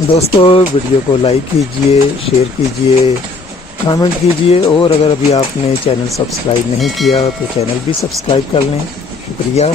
दोस्तों वीडियो को लाइक कीजिए, शेयर कीजिए, कमेंट कीजिए और अगर अभी आपने चैनल सब्सक्राइब नहीं किया तो चैनल भी सब्सक्राइब कर लें। शुक्रिया।